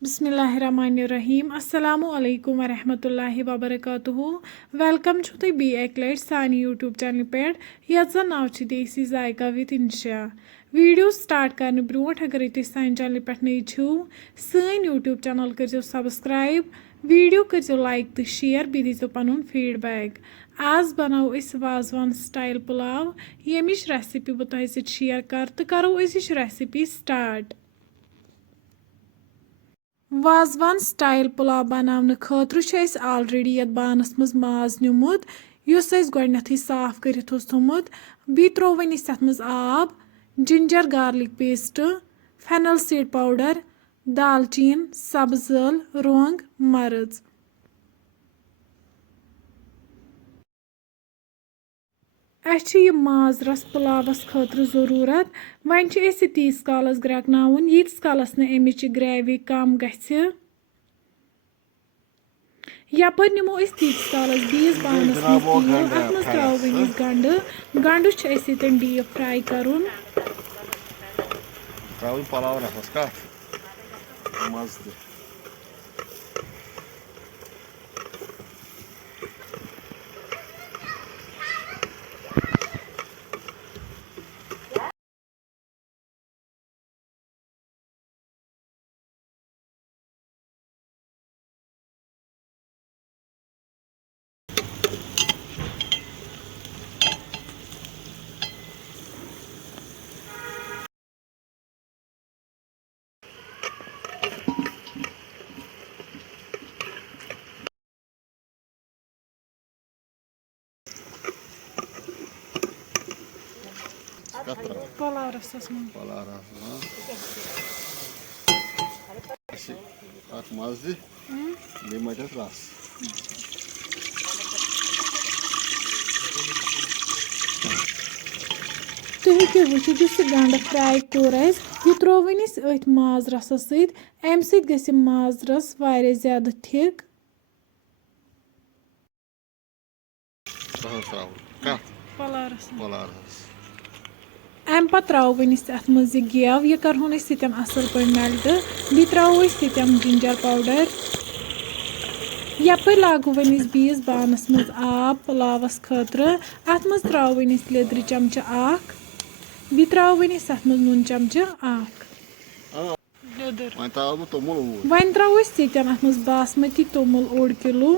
Bismillahirrahmanirrahim. Assalamu alaikum wa rahmatullahi wa barakatuhu. Welcome to the Be Eclair Sani YouTube channel page. Yat zan naw chi Desi Zaika with Insha. Video start karne bront agar ite Sani channel page nahi chhu. Sani YouTube channel karjo subscribe. Video karjo like to share bi dijo panun feedback. आज बनाओ इस wazwan style pulao. Yemish recipe बताई से share कर तो करो इस recipe start. Wazwan style pulao بناونہٕ خٲطرٕ چھِ أسۍ آلریڈی یَتھ بانَس منٛز ماز نیُمُت یُس أسۍ گۄڈٕنٮ۪تھٕے صاف کٔرِتھ اوس تھوٚمُت بیٚیہِ ترٛوو وۄنۍ أسۍ تَتھ منٛز آب ginger garlic paste fennel seed powder دالچیٖن سبٕز ٲلہٕ رۄنٛگ مَرٕژ اَسہِ چھِ یہِ ماز رَس پُلاوَس خٲطرٕ ضروٗرت وۄنۍ چھِ أسۍ یہِ تیٖتِس کالَس گرٛٮ۪کناوُن ییٖتِس کالَس نہٕ اَمِچ یہِ گرٛیوی کَم گژھِ یَپٲرۍ نِمو أسۍ تیٖتِس کالَس بیٚیِس بانَس منٛز تیٖل اَتھ منٛز ترٛاوو وۄنۍ أسۍ گَنٛڈٕ چھُ اَسہِ ییٚتٮ۪ن ڈیٖپ فرٛاے کَرُن پلاو رَسَس منٛز تُہۍ ہیٚکِو وٕچھِتھ یُس یہِ گَنٛڈٕ فرٛاے کوٚر اَسہِ یہِ ترٛوو وۄنۍ أسۍ أتھۍ ماز رَسَس سۭتۍ اَمہِ سۭتۍ گژھِ یہِ ماز رَس واریاہ زیادٕ تھِک اَمہِ پَتہٕ ترٛاوو وۄنۍ أسۍ اَتھ منٛز یہِ گٮ۪و یہِ کَرہون أسۍ ییٚتٮ۪ن اَصٕل پٲٹھۍ مٮ۪لٹہٕ بیٚیہِ ترٛاوو أسۍ ییٚتٮ۪ن جِنجَر پاوڈَر یَپٲرۍ لاگو وۄنۍ أسۍ بیٚیِس بانَس منٛز آب پُلاوَس خٲطرٕ اَتھ منٛز ترٛاوو وۄنۍ أسۍ لیٚدرِ چَمچہٕ اَکھ بیٚیہِ ترٛاوو وۄنۍ أسۍ اَتھ منٛز نوٗن چَمچہٕ اَکھ وۄنۍ ترٛاوو أسۍ ییٚتٮ۪ن اَتھ منٛز باسمٔتی توٚمُل 1 کِلوٗ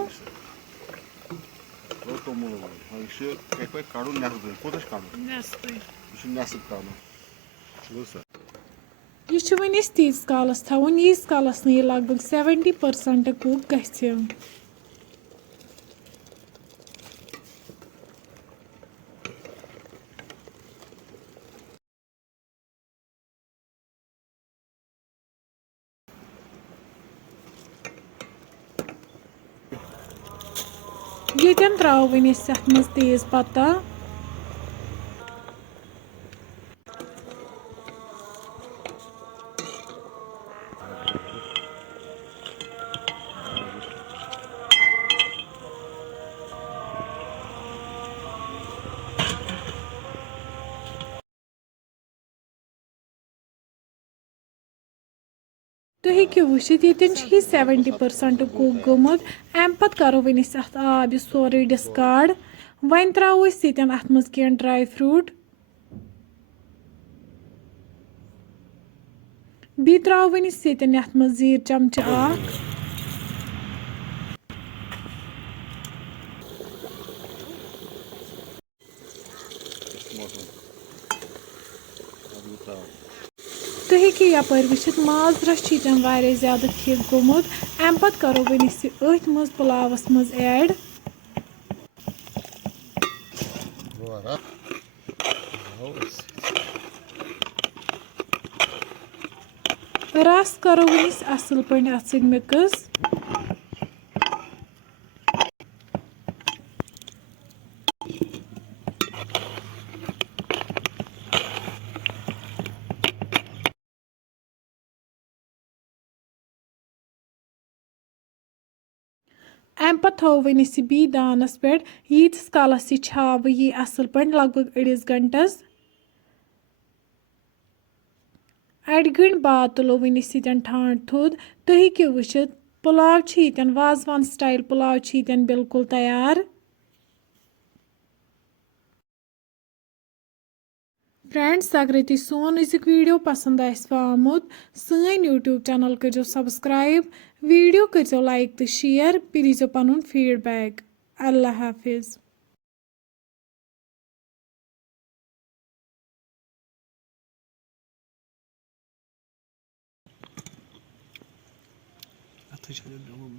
یہِ چھُ وۄنۍ أسۍ تیٖتِس کالَس تھاوُن ییٖتِس کالَس نہٕ یہِ لگ بگ 70% کُک گژھِ ییٚتٮ۪ن ترٛاوو وۄنۍ أسۍ اَتھ منٛز تیز پَتا تُہۍ ہیٚکِو وٕچھِتھ ییٚتٮ۪ن چھِ یہِ 70% کُک گوٚمُت اَمہِ پَتہٕ کَرو وۄنۍ أسۍ اَتھ آب یہِ سورُے ڈِسکاڈ وۄنۍ ترٛاوو أسۍ ییٚتٮ۪ن اَتھ منٛز کینٛہہ ڈرٛاے فرٛوٗٹ بیٚیہِ ترٛاوو وۄنۍ أسۍ ییٚتٮ۪ن یَتھ منٛز زیٖر چَمچہٕ اَکھ تُہۍ ہیٚکِو یَپٲرۍ وٕچھِتھ ماز رَس چھِ ییٚتٮ۪ن واریاہ زیادٕ تھِک گوٚمُت اَمہِ پَتہٕ کَرو وۄنۍ أسۍ یہِ أتھۍ منٛز پُلاوَس منٛز ایڈ رَس کَرو وۄنۍ أسۍ اَصٕل پٲٹھۍ اَتھ سۭتۍ مِکٕس اَمہِ پَتہٕ تھاوو وۄنۍ أسۍ یہِ بیٚیہِ دانَس پٮ۪ٹھ ییٖتِس کالَس یہِ چھاوٕ یی اَصٕل پٲٹھۍ لگ بگ 2.5 گنٛٹَس اَڑِ گھنٛٹہِ بعد تُلو وۄنۍ أسۍ ییٚتٮ۪ن ٹھانٛڈ تھوٚد تُہۍ ہیٚکِو وٕچھِتھ پُلاو چھِ ییٚتٮ۪ن وازوان سٹایل پُلاو چھِ ییٚتٮ۪ن بِلکُل تیار. فرٛٮ۪نٛڈٕس اگرے تُہۍ سون أزیُک ویٖڈیو پَسنٛد آسِوٕ آمُت سٲنۍ یوٗٹیوٗب چَنَل کٔرۍزیو سَبسکرایب ویٖڈیو کٔرۍزیو لایک تہٕ شِیَر بیٚیہِ دیٖزیو پَنُن فیٖڈبیک. اللہ حافِظ. Ateş ediyorum,